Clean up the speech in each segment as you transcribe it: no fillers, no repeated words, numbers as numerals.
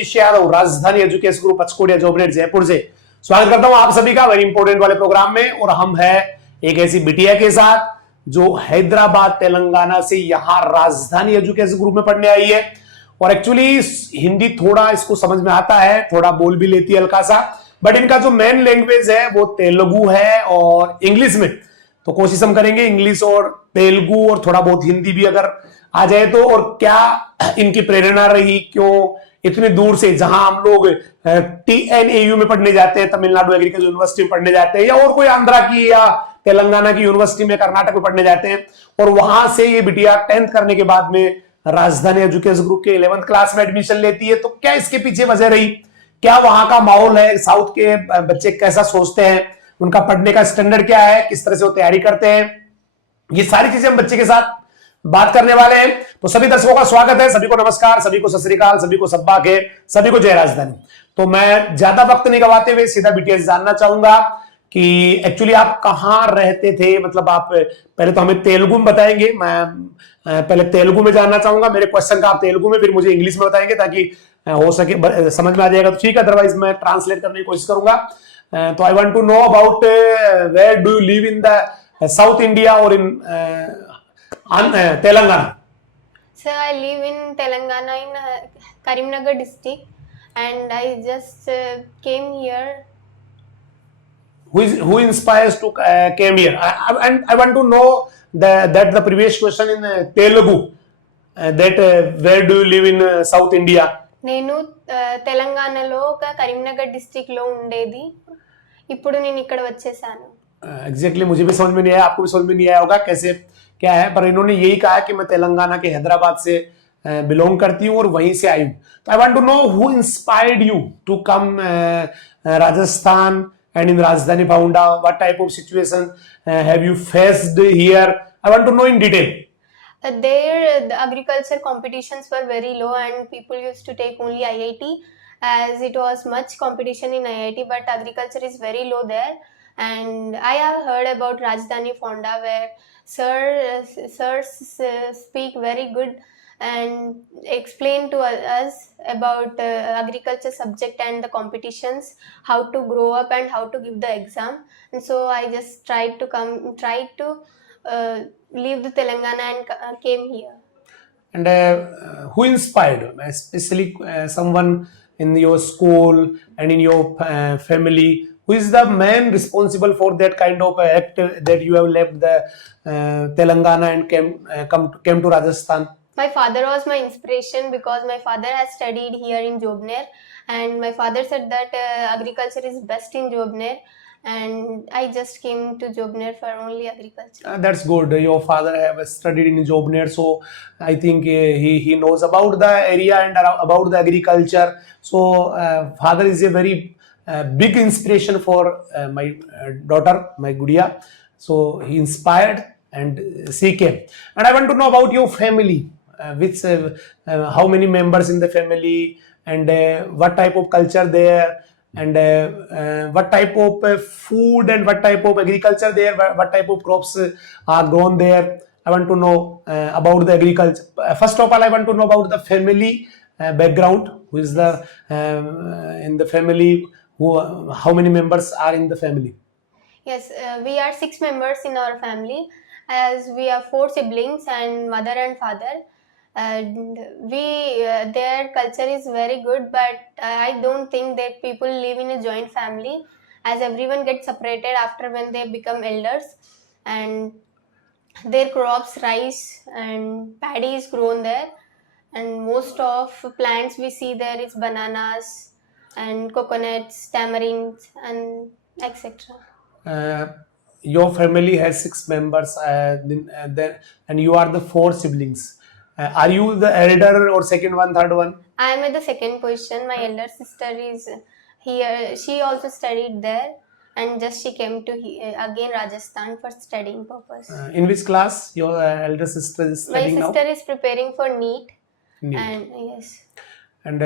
रमेश यादव, राजधानी education group पचकोड़िया जोबनेट Jaipur से स्वागत करता हूं आप सभी का वेरी इंपॉर्टेंट वाले प्रोग्राम में। और हम है एक ऐसी बिटिया के साथ जो हैदराबाद तेलंगाना से यहां राजधानी एजुकेशन ग्रुप में पढ़ने आई है। और एक्चुअली हिंदी थोड़ा इसको समझ में आता है, थोड़ा बोल भी लेती है हल्का सा, बट इनका जो मेन लैंग्वेज है वो तेलुगु है और इंग्लिश में। तो कोशिश हम करेंगे इंग्लिश और तेलुगु और थोड़ा बहुत हिंदी भी अगर आ जाए तो। और क्या इनकी प्रेरणा रही, क्यों इतनी दूर से, जहां हम लोग TNAU में पढ़ने जाते हैं, तमिलनाडु एग्रीकल्चर यूनिवर्सिटी में पढ़ने जाते हैं, या और कोई आंध्रा की या तेलंगाना की यूनिवर्सिटी में, कर्नाटक में पढ़ने जाते हैं, और वहां से ये बिटिया 10th करने के बाद में राजधानी एजुकेशन ग्रुप के 11th क्लास में एडमिशन लेती है। तो क्या इसके पीछे वजह रही, क्या वहां का माहौल है, साउथ के बच्चे कैसा सोचते हैं, उनका पढ़ने का स्टैंडर्ड क्या है, किस तरह से वो तैयारी करते हैं, ये सारी चीजें हम बच्चे के साथ बात करने वाले हैं। तो सभी दर्शकों का स्वागत है, सभी को नमस्कार, सभी को सत श्री अकाल, सभी को सब्बा के, सभी को जय राजधानी। तो मैं ज्यादा वक्त नहीं गवाते हुए सीधा बिटिया से जानना चाहूंगा कि एक्चुअली आप कहाँ रहते थे। मतलब आप पहले तो हमें तेलुगु में बताएंगे, मैं पहले तेलुगु में जानना चाहूंगा, मेरे क्वेश्चन का आप तेलुगु में फिर मुझे इंग्लिश में बताएंगे ताकि हो सके समझ में आ जाएगा तो ठीक है, अदरवाइज मैं ट्रांसलेट करने की कोशिश करूंगा। तो I want to know about where do you live in the South India और in Telangana? So I live in Telangana in Karimnagar district, and I just came here. Who inspires to came here? And I want to know that the previous question in Telugu, that where do you live in South India? నేను తెలంగాణలో ఒక Karimnagar district లో ఉండేది, ఇప్పుడు నేను ఇక్కడ వచ్చేసాను। Exactly मुझे भी समझ में नहीं आया, आपको भी समझ में नहीं आया होगा कैसे क्या है, पर इन्होंने यही कहा कि मैं तेलंगाना के हैदराबाद से बिलोंग करती हूँ और वहीं से आई हूँ। तो I want to know who inspired you to come Rajasthan and in Rajdhani फाउंडा, what type of situation have you faced here, I want to know in detail. There the agriculture competitions were very low and people used to take only IIT, as it was much competition in IIT, but agriculture is very low there. And I have heard about Rajdhani Fonda, where sirs speak very good and explain to us about agriculture subject and the competitions, how to grow up and how to give the exam. And so I just tried to leave the Telangana and came here. And who inspired, especially someone in your school and in your family, who is the man responsible for that kind of act that you have left the Telangana and came to Rajasthan? My father was my inspiration because my father has studied here in Jobner, and my father said that agriculture is best in Jobner, and I just came to Jobner for only agriculture. That's good. Your father have studied in Jobner, so I think he knows about the area and about the agriculture. So father is a very big inspiration for my daughter, my Gudiya. So he inspired and she came. And I want to know about your family, how many members in the family, and what type of culture there, and what type of food and what type of agriculture there, what type of crops are grown there. I want to know about the agriculture. First of all, I want to know about the family background. Who is the in the family? How many members are in the family? Yes, we are 6 members in our family, as we have 4 siblings and mother and father. And their culture is very good, but I don't think that people live in a joint family, as everyone gets separated after when they become elders, and their crops, rice and paddy is grown there, and most of plants we see there is bananas and coconuts, tamarinds and etc. Your family has 6 members, and you are the 4 siblings. Are you the elder or second one, third one? I am at the second position. My elder sister is here. She also studied there, and just she came to again Rajasthan for studying purpose. In which class your elder sister is studying now? My sister is preparing for NEET. And yes. And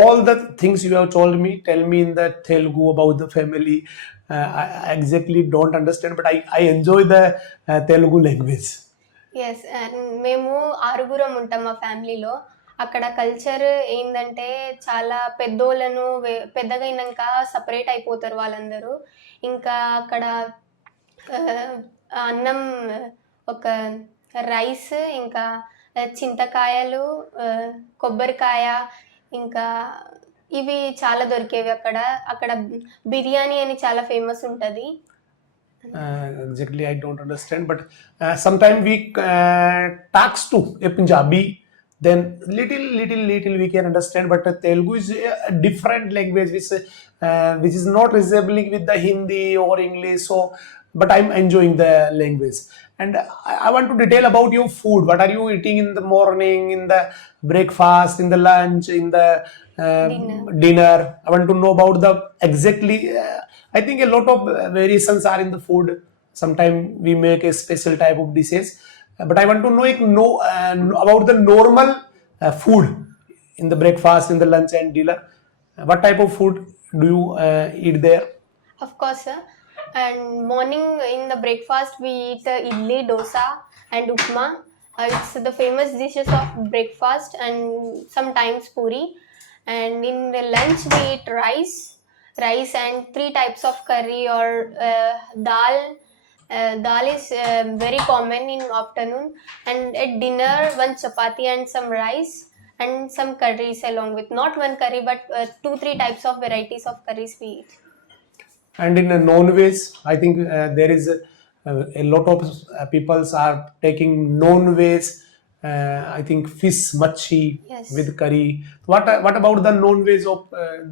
all the things you have told me, tell me in the Telugu about the family. I exactly don't understand, but I enjoy the Telugu language. Yes, and మేము 6 ఉంటాం మా ఫ్యామిలీలో. అక్కడ culture ఏందంటే చాలా పెద్దోళ్ళను పెద్దగా అయినాక separate అయిపోతారు వాళ్ళందరూ. ఇంకా అక్కడ అన్నం, ఒక రైస్, ఇంకా చింతకాయలు, కొబ్బరికాయ, ఇంకా ఇవి చాలా దొరికేవి అక్కడ. అక్కడ బిర్యానీ అని చాలా ఫేమస్ ఉంటుంది. Exactly, I don't understand, but sometimes we talks to a Punjabi, then little we can understand, but Telugu is a different language which is not resembling with the Hindi or English. So, but I'm enjoying the language, and I want to detail about your food. What are you eating in the morning, in the breakfast, in the lunch, in the dinner? I want to know about the exactly. I think a lot of variations are in the food. Sometimes we make a special type of dishes, but I want to know about the normal food in the breakfast, in the lunch and dinner. What type of food do you eat there? Of course, sir. And morning in the breakfast we eat idli, dosa and upma. It's the famous dishes of breakfast, and sometimes puri. And in the lunch we eat rice and 3 types of curry or dal. Dal is very common in afternoon, and at dinner 1 chapati and some rice and some curries along with, not 1 curry but 2-3 types of varieties of curries we eat. And in a non-veg, I think there is a lot of people are taking non-veg. I think fish, machi Yes. with curry. What about the non-veg of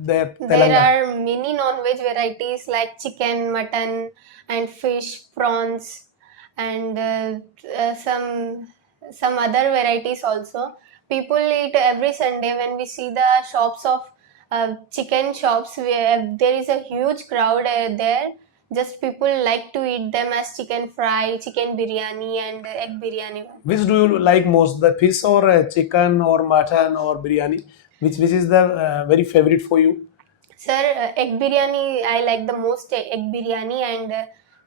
the There Telangana? are many non-veg varieties like chicken, mutton and fish, prawns, and some other varieties also. People eat every Sunday. When we see the shops of chicken shops, there is a huge crowd there. Just people like to eat them as chicken fry, chicken biryani and egg biryani. Which do you like most, the fish or chicken or mutton or biryani? Which is the very favorite for you? Sir, egg biryani, I like the most egg biryani, and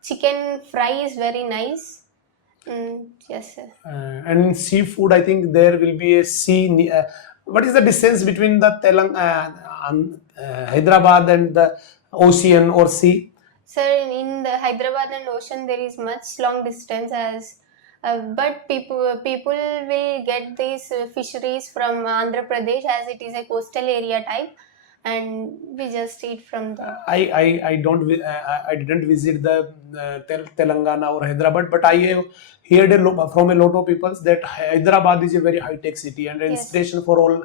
chicken fry is very nice. Yes, sir. And in seafood, I think there will be a sea. What is the distance between the Hyderabad and the ocean or sea? Sir, in the Hyderabad and ocean there is much long distance, as but people will get these fisheries from Andhra Pradesh, as it is a coastal area type, and we just eat from there. I didn't visit the Telangana or Hyderabad, but I have heard from a lot of people that Hyderabad is a very high-tech city and an Yes. inspiration for all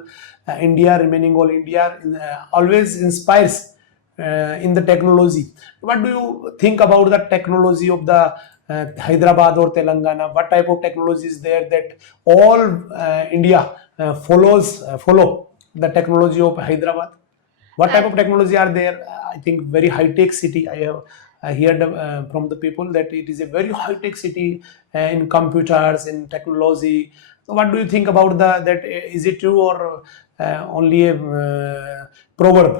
India, remaining all India, always inspires in the technology. What do you think about the technology of the Hyderabad or Telangana? What type of technology is there that all India follow the technology of Hyderabad? What type of technology are there? I think very high-tech city. I have heard from the people that it is a very high-tech city in computers, in technology. So what do you think about that? Is it true or only a proverb?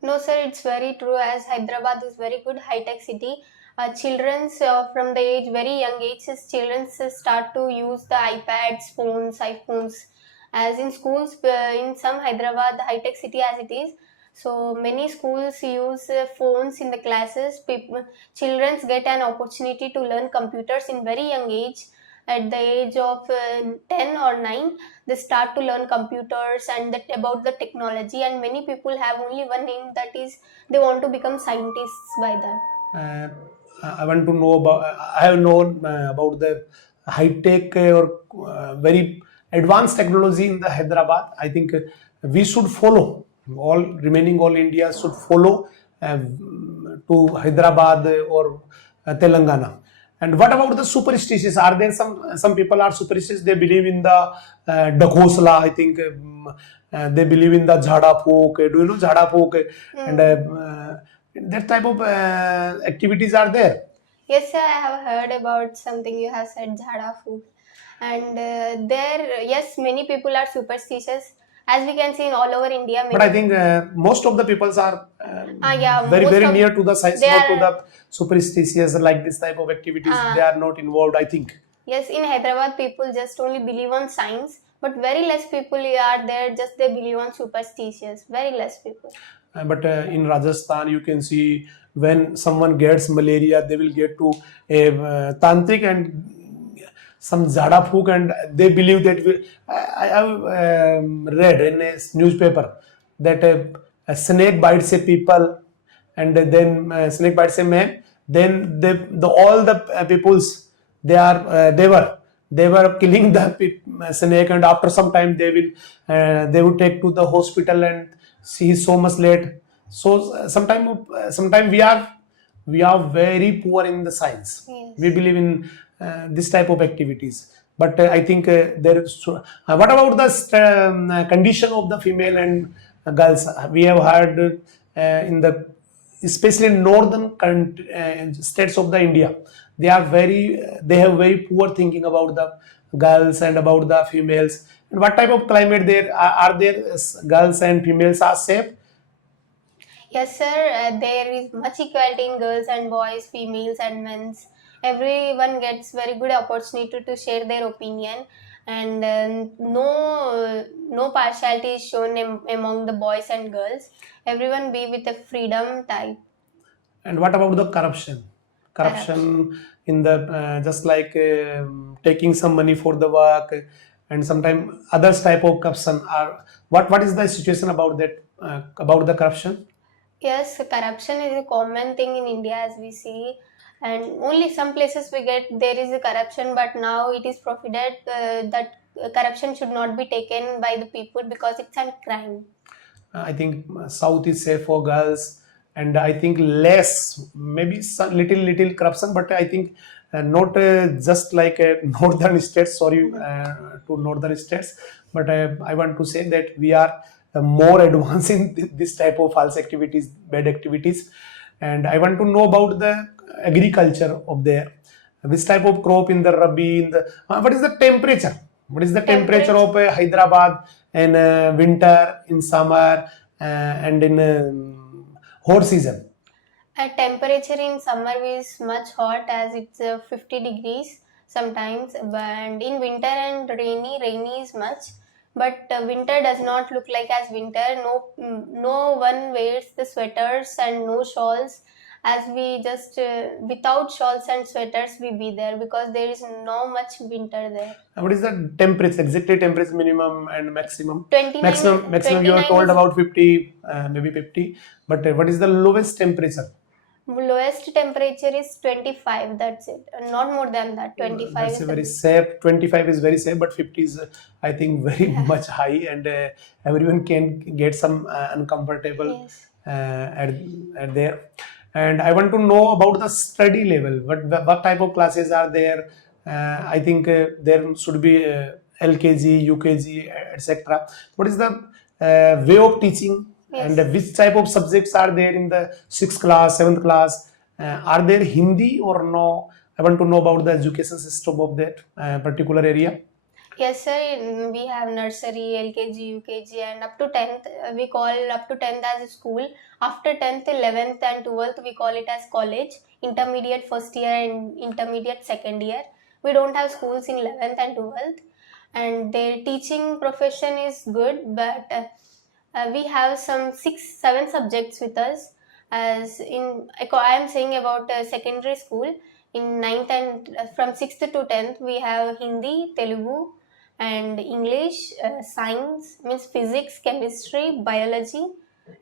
No, sir, it's very true, as Hyderabad is very good high-tech city. Children's from the very young ages, children start to use the iPads, phones, iPhones, as in schools in some Hyderabad high-tech city as it is. So many schools use phones in the classes. Children get an opportunity to learn computers in very young age. At the age of 10 or 9, they start to learn computers and about the technology, and many people have only one aim, that is they want to become scientists by that. I want to know about. I have known about the high-tech or very advanced technology in the Hyderabad. I think we should follow. All India should follow to Hyderabad or Telangana. And what about the superstitions? Are there some people are superstitious? They believe in the Dakhosla. I think they believe in the Jhada Phok. Do you know Jhada Phok? And that type of activities are there. Yes, sir, I have heard about something you have said, Jhada Phuk. And there, yes, many people are superstitious, as we can see in all over India. But I think most of the people are Yeah, very most of- near to the science, they not to are- the superstitious like this type of activities. They are not involved, I think. Yes, in Hyderabad, people just only believe on science, but very less people are there, just they believe on superstitious, very less people. But in Rajasthan, you can see when someone gets malaria, they will get to a tantric and some zada phook, and they believe that I have read in a newspaper that a snake bites a people, and then snake bites a man. Then all the peoples they were killing the snake, and after some time they would take to the hospital, and he is so much late. So sometime we are very poor in the science. Yes. We believe in this type of activities, but I think there is what about the condition of the female and girls? We have heard in the especially in northern states of the India, they have very poor thinking about the girls and about the females. And what type of climate there are there? Girls and females are safe? Yes, sir. There is much equality in girls and boys, females and men's. Everyone gets very good opportunity to share their opinion, and no partiality is shown among the boys and girls. Everyone be with a freedom type. And what about the corruption? Corruption in the just like taking some money for the work, and sometimes others type of corruption are. What is the situation about that? About the corruption? Yes, corruption is a common thing in India as we see, and only some places we get there is a corruption, but now it is prohibited that corruption should not be taken by the people because it's a crime. I think South is safe for girls, and I think less, maybe some little corruption, but I think not just like northern states. Sorry to northern states, but I want to say that we are more advanced in this type of false activities, bad activities. And I want to know about the agriculture of there. Which type of crop in the Rabi? What is the temperature? What is the temperature of Hyderabad in winter, in summer, and in hot season? Temperature in summer is much hot as it's 50 degrees sometimes, and in winter and rainy is much. But winter does not look like as winter. No one wears the sweaters and no shawls. As we just without shawls and sweaters we be there because there is no much winter there. What is the temperature? Exactly temperature minimum and maximum. 29, maximum you are told about 50, maybe 50. But what is the lowest temperature? Lowest temperature is 25. That's it. Not more than that. 25. That's very safe. 25 is very safe, but 50 is, I think, very much high, and everyone can get some uncomfortable Yes. at there. And I want to know about the study level. What type of classes are there? I think there should be LKG, UKG, etc. What is the way of teaching? Yes. And which type of subjects are there in the 6th class, 7th class? Are there Hindi or no? I want to know about the education system of that particular area. Yes, sir. We have nursery, LKG, UKG, and up to 10th. We call up to 10th as a school. After 10th, 11th, and 12th, we call it as college. Intermediate first year and intermediate second year. We don't have schools in 11th and 12th. And their teaching profession is good, but we have some 6-7 subjects with us. As in, I am saying about secondary school. In 9th and from 6th to 10th, we have Hindi, Telugu, and English, science, means physics, chemistry, biology,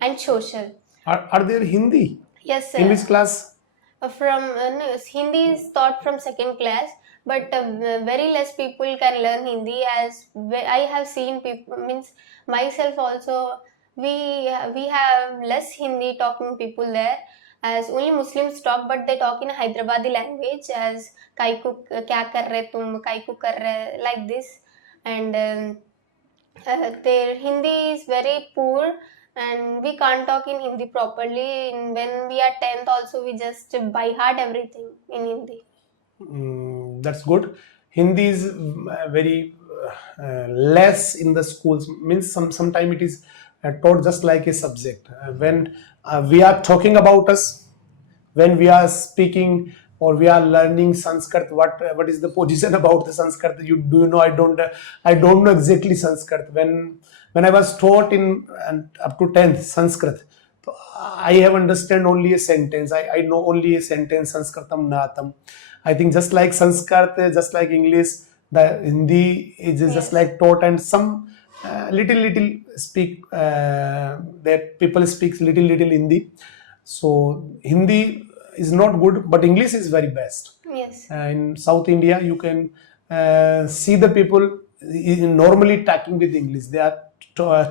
and social. Are there Hindi? Yes, sir. In which class? From no, Hindi is taught from second class, but very less people can learn Hindi. As I have seen people, means myself also, we have less Hindi talking people there. As only Muslims talk, but they talk in Hyderabadi language as "Kai ko kya kar rahe tum, kai ko kar rahe," like this. And their Hindi is very poor, and we can't talk in Hindi properly. And when we are 10th also, we just by heart everything in Hindi. That's good. Hindi is very less in the schools. Means sometime it is taught just like a subject. When we are talking about us, when we are speaking or we are learning Sanskrit. What is the position about the Sanskrit? You know? I don't know exactly Sanskrit. When I was taught in and up to 10th Sanskrit, so I have understand only a sentence. I know only a sentence. Sanskritam natam. I think just like Sanskrit, just like English, the Hindi is just Yes. like taught, and some little speak. That people speaks little Hindi. So Hindi is not good, but English is very best. Yes. In South India, you can see the people normally talking with English. They are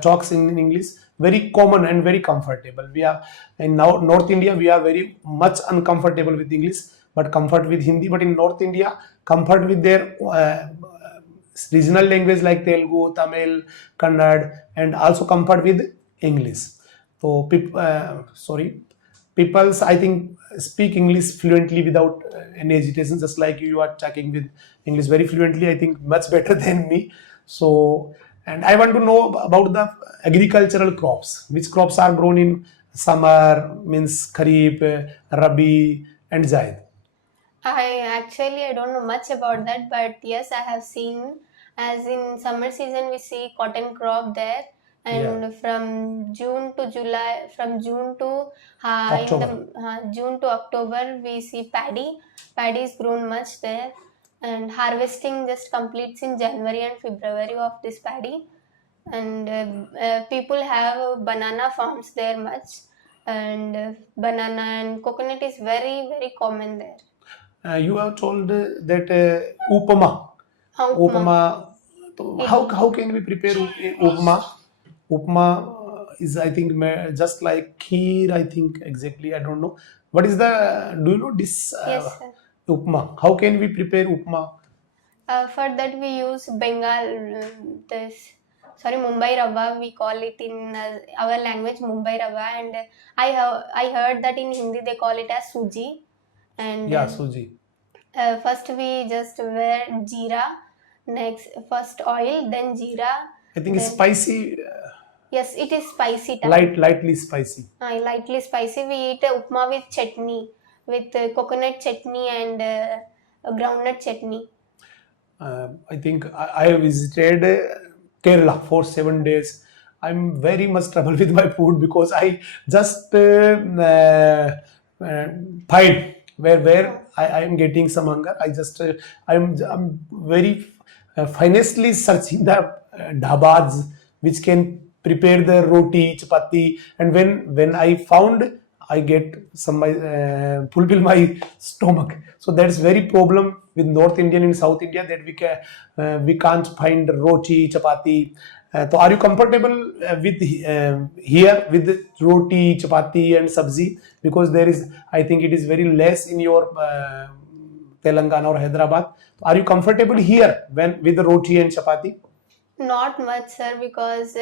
talks in English, very common and very comfortable. We are in now North India, we are very much uncomfortable with English, but comfort with Hindi. But in North India, comfort with their regional language like Telugu, Tamil, Kannada, and also comfort with English. So people's I think speak English fluently without any hesitation, just like you are talking with English very fluently. I think much better than me. So, and I want to know about the agricultural crops. Which crops are grown in summer, means Kharif, Rabi, and Zaid. I don't know much about that, but yes, I have seen. As in summer season, we see cotton crop there, and from June to July, from June to June to October, we see paddy. Paddy is grown much there, and harvesting just completes in January and February of this paddy. And people have banana farms there much, and banana and coconut is very common there. You have told that upama. Upama. How can we prepare upama? Upama is I think just like kheer. I think exactly. I don't know. What is the? Do you know this Yes, sir. upama? How can we prepare upama? For that we use Mumbai Rava. We call it in our language Mumbai Rava, and I heard that in Hindi they call it as suji. And Yeah, suji. first we just wear jeera, next first oil, then jeera. I think it's Then- spicy. Yes, it is spicy type. Lightly spicy. Lightly spicy. We eat upma with chutney, with coconut chutney and groundnut chutney. I think I have visited Kerala for 7 days. I'm very much trouble with my food because I just find where I am getting some hunger. I just I'm very finestly searching the dhabas which can prepare the roti, chapati, and when I found I get some fulfill my stomach. So that's very problem with North Indian in South India that we can't find roti, chapati. So are you comfortable with here with the roti, chapati, and sabzi? Because there is, I think it is very less in your Telangana or Hyderabad. Are you comfortable here when with the roti and chapati? Not much, sir, because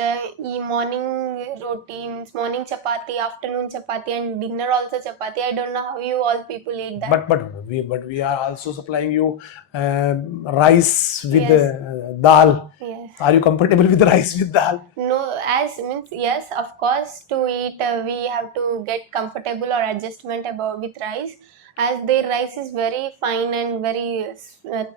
morning routines, morning chapati, afternoon chapati, and dinner also chapati. I don't know how you all people eat that. But we are also supplying you rice with Yes. dal. Yes. Are you comfortable with rice with dal? No, as means yes, of course. To eat, we have to get comfortable or adjustment about with rice, as their rice is very fine and very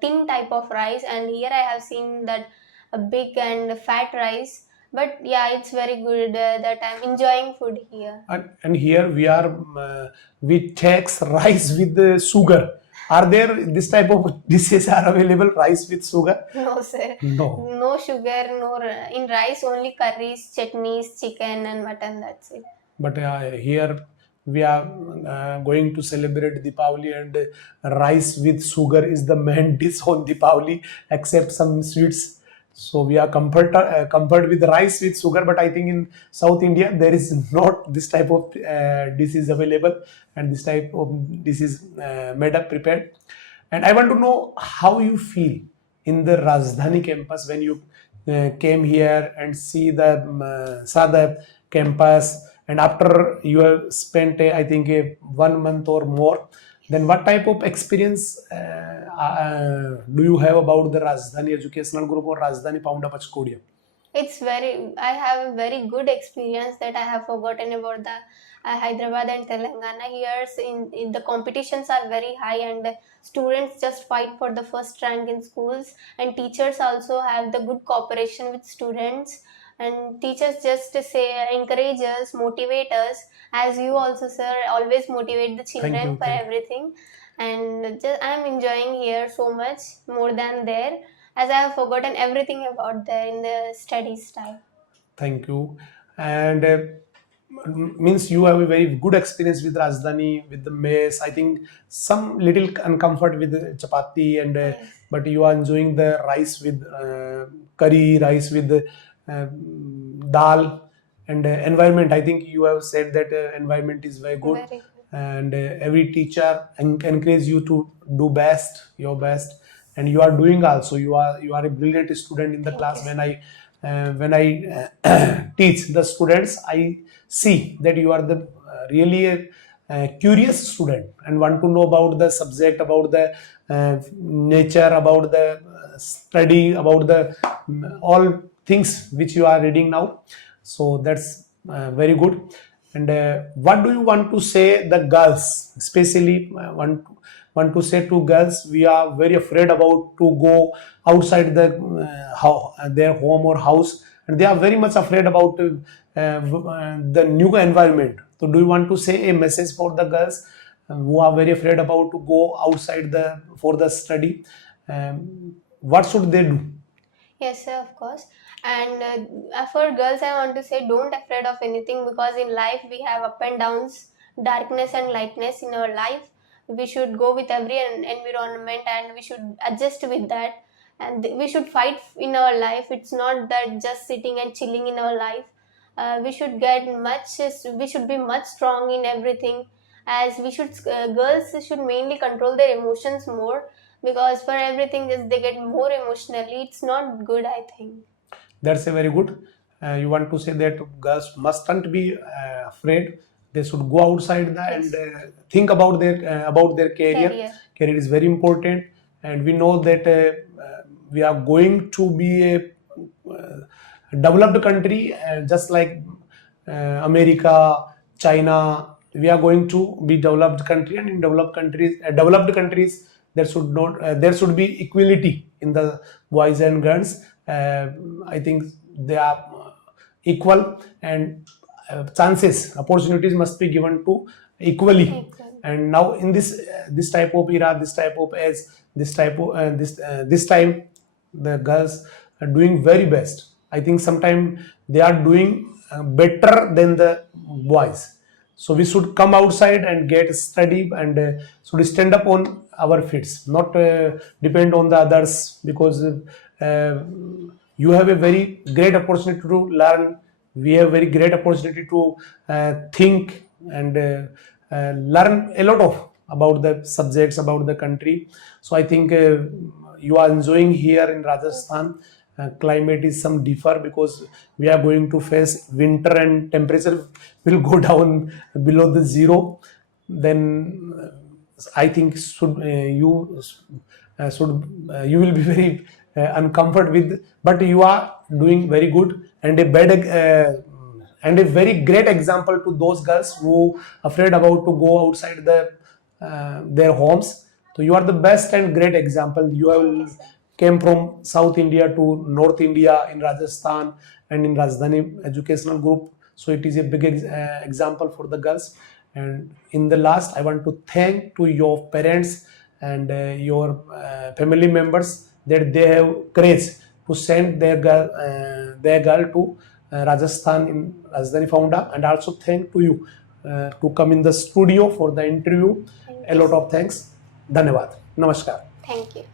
thin type of rice. And here I have seen that a big and fat rice. But yeah, it's very good that I'm enjoying food here. And here we tax rice with sugar. Are there this type of dishes are available? Rice with sugar? No, sir. No. No sugar, no in rice. Only curries, chutneys, chicken, and mutton. That's it. But here we are going to celebrate Deepavali, and rice with sugar is the main dish on Deepavali, except some sweets. So we are comfort with rice with sugar. But I think in South India there is not this type of dish available, and this type of dish is made up prepared. And I want to know how you feel in the Rajdhani campus when you came here and saw the campus, and after you have spent I think 1 month or more, then what type of experience do you have about the Rajdhani Educational Group or Rajdhani Paunda Pachkodia? It's very, I have a very good experience that I have forgotten about the Hyderabad and Telangana. Here, in the competitions are very high, and students just fight for the first rank in schools. And teachers also have the good cooperation with students. And teachers just say, encourage us, motivate us, as you also, sir, always motivate the children you, for thank you. everything. And just, I'm enjoying here so much more than there, as I have forgotten everything about there in the studies time. Thank you. And means you have a very good experience with Rajdhani, with the mess. I think some little uncomfort with the chapati, and Yes. but you are enjoying the rice with curry, rice with dal, and environment. I think you have said that environment is very good, Very good. and every teacher encourage you to do best, your best, and you are doing also. You are a brilliant student in the Thank class. you, When I teach the students, I see that you are the really a curious student and want to know about the subject, about the nature, about the study, about the all things which you are reading now. So that's very good. And what do you want to say the girls, especially want to say to girls? We are very afraid about to go outside their home or house, and they are very much afraid about the new environment. So do you want to say a message for the girls who are very afraid about to go outside the for the study? What should they do? Yes, sir, of course. And for girls, I want to say, don't afraid of anything, because in life we have up and downs, darkness and lightness in our life. We should go with every environment, and we should adjust with that. And we should fight in our life. It's not that just sitting and chilling in our life. We should get much. We should be much strong in everything. As we should, girls should mainly control their emotions more, because for everything is they get more emotionally. It's not good, I think. That's a very good. You want to say that girls mustn't be afraid. They should go outside and think about their career. Career. Career is very important, and we know that we are going to be a developed country, just like America, China. We are going to be developed country, and in developed countries, there should be equality in the boys and girls. I think they are equal, and opportunities must be given to equally. Equal. And now in this type of era, this type of age, this time, the girls are doing very best. I think sometimes they are doing better than the boys. So we should come outside and get study, and should stand up on our feet, not depend on the others, because you have a very great opportunity to learn. We have very great opportunity to think and learn a lot of about the subjects, about the country. So I think you are enjoying here in Rajasthan. Climate is some differ, because we are going to face winter and temperature will go down below the zero. Then I think you will be very uncomfort with, but you are doing very good, and a very great example to those girls who afraid about to go outside their homes. So you are the best and great example. You have came from South India to North India in Rajasthan and in Rajdhani Educational Group. So it is a big example for the girls. And in the last, I want to thank to your parents and your family members that they have courage to send their girl to Rajasthan in Rajdhani Founda, and also thank to you to come in the studio for the interview. A lot of thanks. Dhanyawad. Namaskar. Thank you.